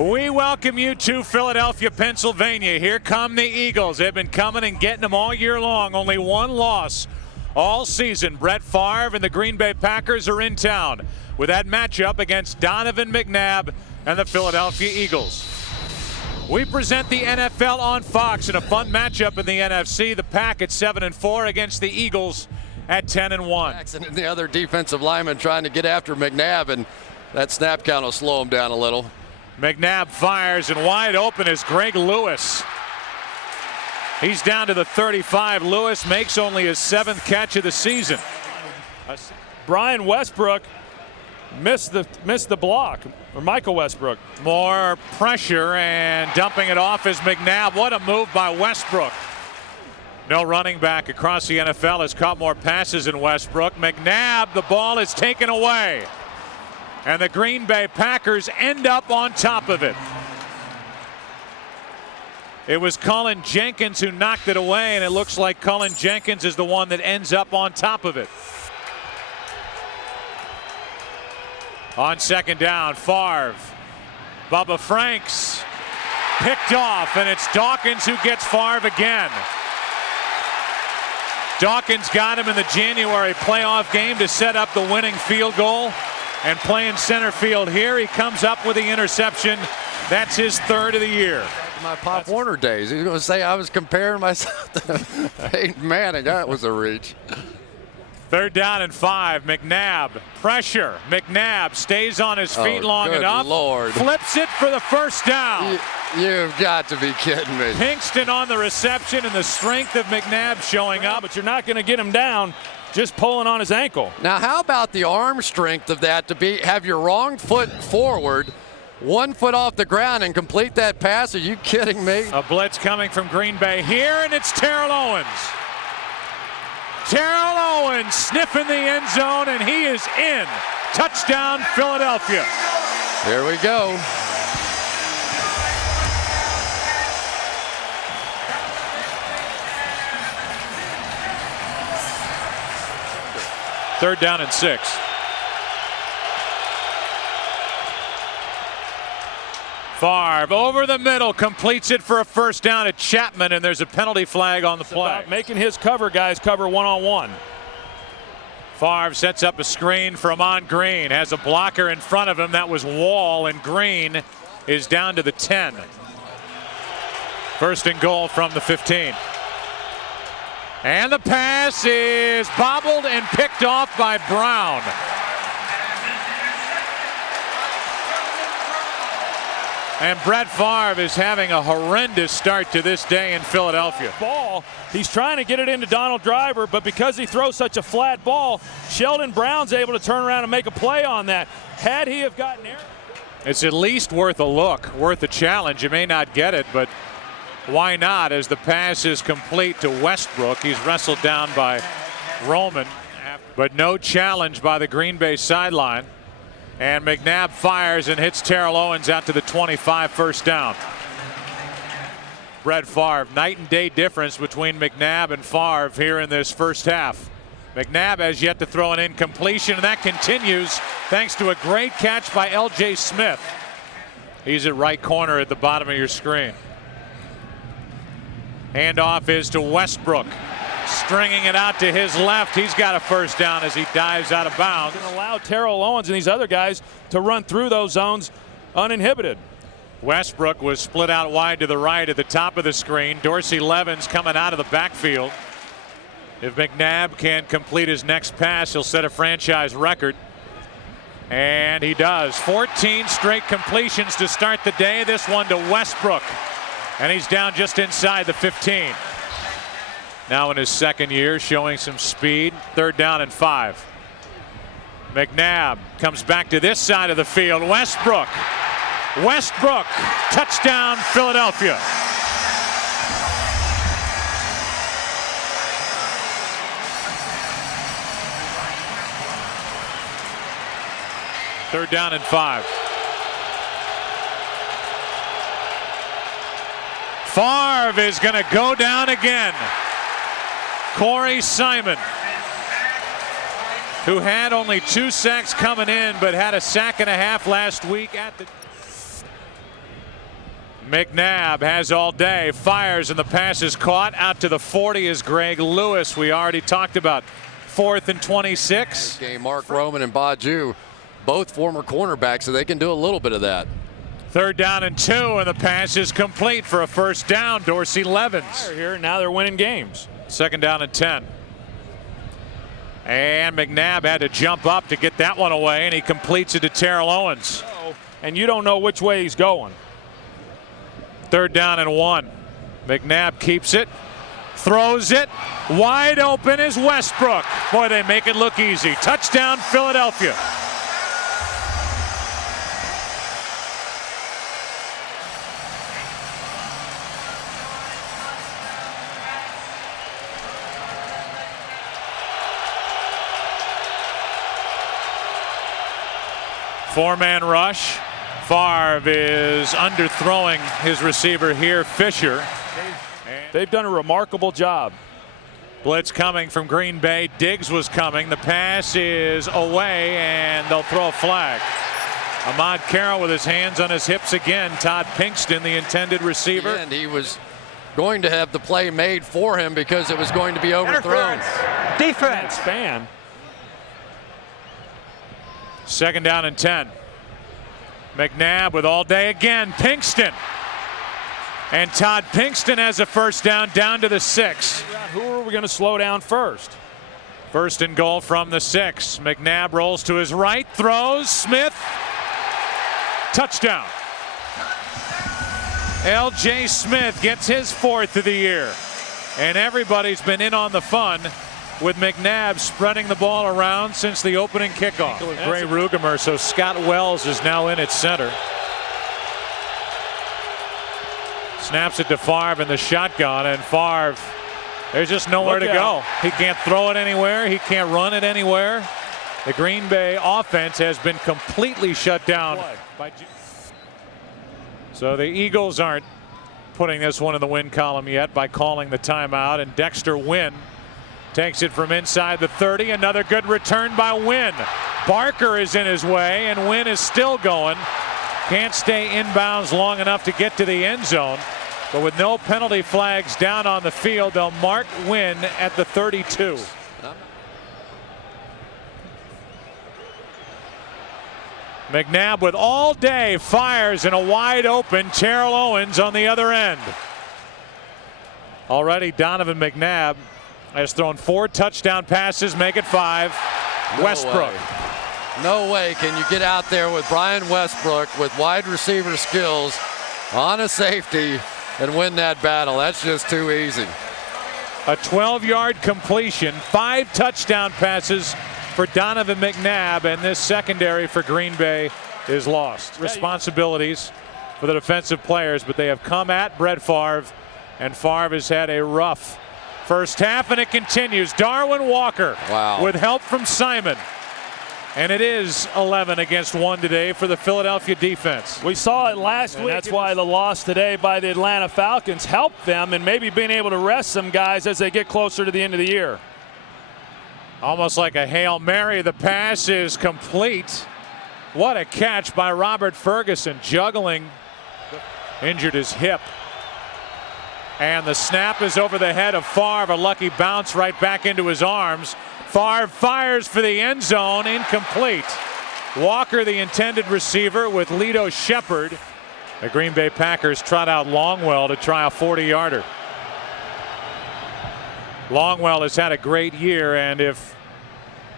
We welcome you to Philadelphia, Pennsylvania. Here come the Eagles. They've been coming and getting them all year long. Only one loss all season. Brett Favre and the Green Bay Packers are in town with that matchup against Donovan McNabb and the Philadelphia Eagles. We present the NFL on Fox in a fun matchup in the NFC. The Pack at 7-4 against the Eagles at 10-1. Jackson and the other defensive lineman trying to get after McNabb, and that snap count will slow him down a little. McNabb fires, and wide open is Greg Lewis. He's down to the 35. Lewis makes only his 7th catch of the season. Brian Westbrook missed the block, or Michael Westbrook. More pressure, and dumping it off is McNabb. What a move by Westbrook. No running back across the NFL has caught more passes than Westbrook. McNabb, the ball is taken away. And the Green Bay Packers end up on top of it. It was Cullen Jenkins who knocked it away, and it looks like Cullen Jenkins is the one that ends up on top of it. On second down, Favre. Bubba Franks picked off, and it's Dawkins who gets Favre again. Dawkins got him in the January playoff game to set up the winning field goal. And playing center field here, he comes up with the interception. That's his 3rd of the year. My Pop Warner days. He's going to say I was comparing myself to Peyton Manning. That was a reach. 3rd down and 5. McNabb, pressure. McNabb stays on his feet long enough. Lord. Flips it for the first down. You've got to be kidding me. Pinkston on the reception, and the strength of McNabb showing up. But you're not going to get him down just pulling on his ankle. Now, how about the arm strength of that to have your wrong foot forward, 1 foot off the ground, and complete that pass? Are you kidding me? A blitz coming from Green Bay here, and it's Terrell Owens. Terrell Owens sniffing the end zone, and he is in. Touchdown, Philadelphia. Here we go. Third down and 6. Favre over the middle, completes it for a first down at Chapman, and there's a penalty flag on the play. About making his guys cover one-on-one. Favre sets up a screen for Amon Green, has a blocker in front of him. That was Wall, and Green is down to the 10. First and goal from the 15. And the pass is bobbled and picked off by Brown. And Brett Favre is having a horrendous start to this day in Philadelphia. Ball, he's trying to get it into Donald Driver, but because he throws such a flat ball, Sheldon Brown's able to turn around and make a play on that. Had he have gotten there, it's at least worth a look, worth a challenge. You may not get it, but why not, as the pass is complete to Westbrook. He's wrestled down by Roman, but no challenge by the Green Bay sideline. And McNabb fires and hits Terrell Owens out to the 25, first down. Brett Favre, night and day difference between McNabb and Favre here in this first half. McNabb has yet to throw an incompletion, and that continues thanks to a great catch by L.J. Smith. He's at right corner at the bottom of your screen. Handoff is to Westbrook, stringing it out to his left. He's got a first down as he dives out of bounds. Going to allow Terrell Owens and these other guys to run through those zones uninhibited. Westbrook was split out wide to the right at the top of the screen. Dorsey Levens coming out of the backfield. If McNabb can complete his next pass, he'll set a franchise record. And he does. 14 straight completions to start the day. This one to Westbrook. And he's down just inside the 15. Now in his 2nd year, showing some speed. 3rd down and 5. McNabb comes back to this side of the field. Westbrook. Touchdown, Philadelphia. Third down and 5. Favre is going to go down again. Corey Simon, who had only 2 sacks coming in, but had a sack and a half last week at the McNabb has all day, fires, and the pass is caught. Out to the 40 is Greg Lewis. We already talked about 4th and 26. Game, Mark Roman and Baju, both former cornerbacks, so they can do a little bit of that. 3rd down and 2, and the pass is complete for a first down. Dorsey Levens. Here, now they're winning games. 2nd down and 10. And McNabb had to jump up to get that one away, and he completes it to Terrell Owens. And you don't know which way he's going. 3rd down and 1. McNabb keeps it, throws it. Wide open is Westbrook. Boy, they make it look easy. Touchdown, Philadelphia. Four-man rush. Favre is underthrowing his receiver here, Fisher. They've done a remarkable job. Blitz coming from Green Bay. Diggs was coming. The pass is away, and they'll throw a flag. Ahmad Carroll with his hands on his hips again. Todd Pinkston, the intended receiver. And he was going to have the play made for him because it was going to be overthrown. Defense. Span. 2nd down and 10. McNabb with all day again. Pinkston. And Todd Pinkston has a first down to the 6. Who are we going to slow down first? 1st and goal from the 6. McNabb rolls to his right, throws. Smith. Touchdown. L.J. Smith gets his 4th of the year. And everybody's been in on the fun with McNabb spreading the ball around since the opening kickoff. Gray Rugemer, so Scott Wells is now in at center. Snaps it to Favre in the shotgun, and Favre, there's just nowhere to go. He can't throw it anywhere. He can't run it anywhere. The Green Bay offense has been completely shut down. So the Eagles aren't putting this one in the win column yet by calling the timeout, and Dexter Wynn takes it from inside the 30. Another good return by Wynn. Barker is in his way, and Wynn is still going. Can't stay inbounds long enough to get to the end zone. But with no penalty flags down on the field, they'll mark Wynn at the 32. McNabb with all day fires in a wide open Terrell Owens on the other end. Already Donovan McNabb has thrown 4 touchdown passes, make it 5. Westbrook. No way can you get out there with Brian Westbrook with wide receiver skills on a safety and win that battle. That's just too easy. A 12-yard completion, 5 touchdown passes for Donovan McNabb, and this secondary for Green Bay is lost. Responsibilities for the defensive players, but they have come at Brett Favre, and Favre has had a rough first half, and it continues. Darwin Walker with help from Simon. And it is 11 against 1 today for the Philadelphia defense. We saw it last week. That's why the loss today by the Atlanta Falcons helped them and maybe being able to rest some guys as they get closer to the end of the year. Almost like a Hail Mary. The pass is complete. What a catch by Robert Ferguson, juggling. Injured his hip. And the snap is over the head of Favre. A lucky bounce right back into his arms. Favre fires for the end zone, incomplete. Walker, the intended receiver, with Lito Shepherd. The Green Bay Packers trot out Longwell to try a 40-yarder. Longwell has had a great year, and if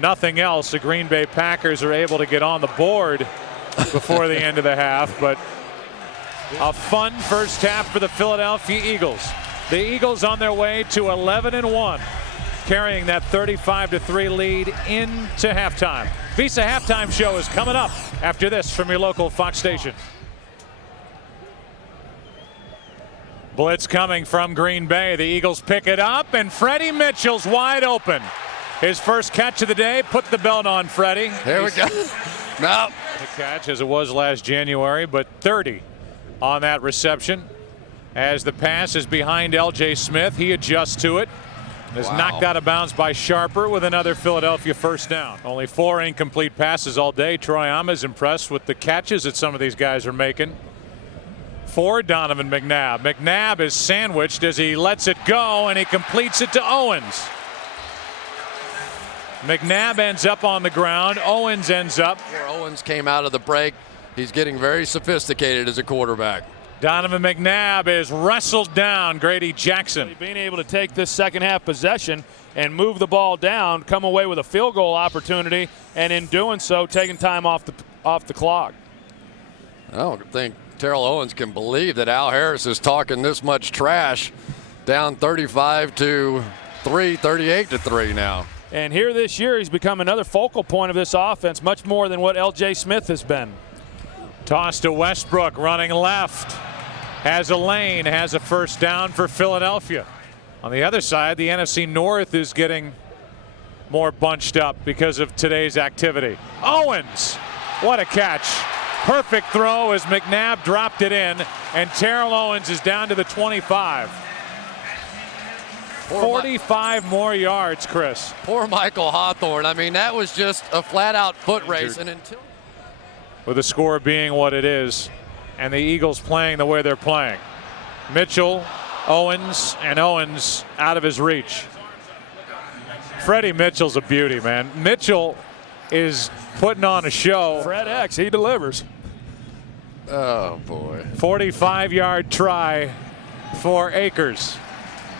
nothing else, the Green Bay Packers are able to get on the board before the end of the half. But a fun first half for the Philadelphia Eagles. The Eagles on their way to 11-1. Carrying that 35-3 lead into halftime. Visa Halftime Show is coming up after this from your local Fox station. Blitz coming from Green Bay. The Eagles pick it up, and Freddie Mitchell's wide open. His first catch of the day. Put the belt on, Freddie. There we go. No. The catch as it was last January, but 30 on that reception. As the pass is behind L.J. Smith, he adjusts to it. Is knocked out of bounds by Sharper with another Philadelphia first down. Only 4 incomplete passes all day. Troy Ama's impressed with the catches that some of these guys are making. for Donovan McNabb. McNabb is sandwiched as he lets it go, and he completes it to Owens. McNabb ends up on the ground. Owens ends up. Before Owens came out of the break, he's getting very sophisticated as a quarterback. Donovan McNabb is wrestled down. Grady Jackson. Being able to take this second half possession and move the ball down, come away with a field goal opportunity, and in doing so, taking time off the clock. I don't think Terrell Owens can believe that Al Harris is talking this much trash, down 35-3, 38-3 now. And here this year, he's become another focal point of this offense, much more than what L.J. Smith has been. Toss to Westbrook, running left. Has a lane, has a first down for Philadelphia. On the other side, the NFC North is getting more bunched up because of today's activity. Owens, what a catch. Perfect throw as McNabb dropped it in, and Terrell Owens is down to the 25. 45 more yards, Chris. Poor Michael Hawthorne. I mean, that was just a flat-out foot race. And until with the score being what it is, and the Eagles playing the way they're playing. Mitchell, Owens, and Owens out of his reach. Freddie Mitchell's a beauty, man. Mitchell is putting on a show. Fred X, he delivers. Oh, boy. 45-yard try for Akers,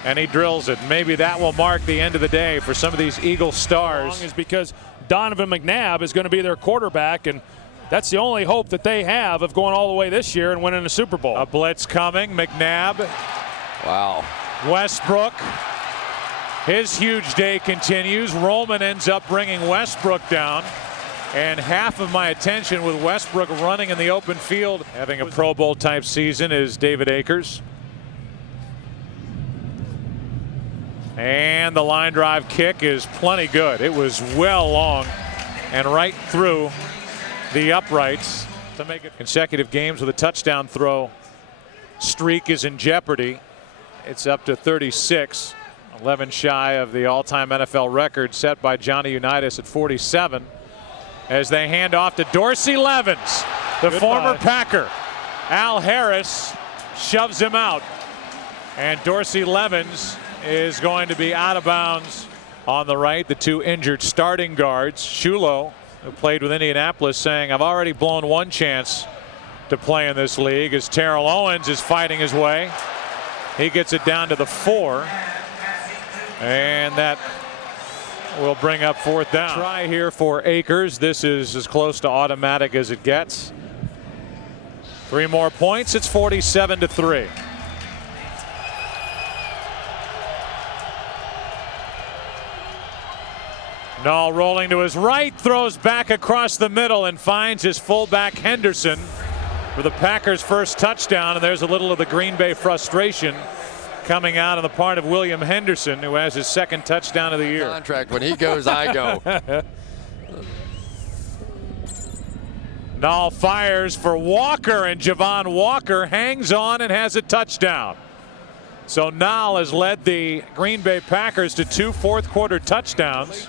and he drills it. Maybe that will mark the end of the day for some of these Eagle stars. Is because Donovan McNabb is going to be their quarterback, and that's the only hope that they have of going all the way this year and winning a Super Bowl. A blitz coming. McNabb. Wow. Westbrook. His huge day continues. Roman ends up bringing Westbrook down. And half of my attention with Westbrook running in the open field, having a Pro Bowl type season, is David Akers. And the line drive kick is plenty good. It was well long and right through the uprights to make it. Consecutive games with a touchdown throw streak is in jeopardy. It's up to 36, 11 shy of the all-time NFL record set by Johnny Unitas at 47. As they hand off to Dorsey Levens, the former Packer. Al Harris shoves him out, and Dorsey Levens is going to be out of bounds on the right. The two injured starting guards, Shulo, who played with Indianapolis, saying, I've already blown one chance to play in this league, as Terrell Owens is fighting his way. He gets it down to the 4, and that will bring up fourth down. Try here for Akers. This is as close to automatic as it gets. 3 more points. It's 47-3. Nall rolling to his right, throws back across the middle and finds his fullback Henderson for the Packers' first touchdown. And there's a little of the Green Bay frustration coming out on the part of William Henderson, who has his second touchdown of the year. Contract, when he goes, I go. Nall fires for Walker, and Javon Walker hangs on and has a touchdown. So Nall has led the Green Bay Packers to 2 fourth-quarter touchdowns.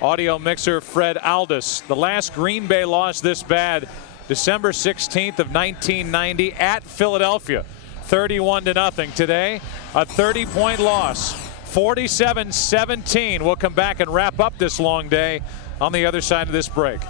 Audio mixer Fred Aldis. The last Green Bay loss this bad, December 16th of 1990 at Philadelphia. 31-0. Today, a 30-point loss. 47-17. We'll come back and wrap up this long day on the other side of this break.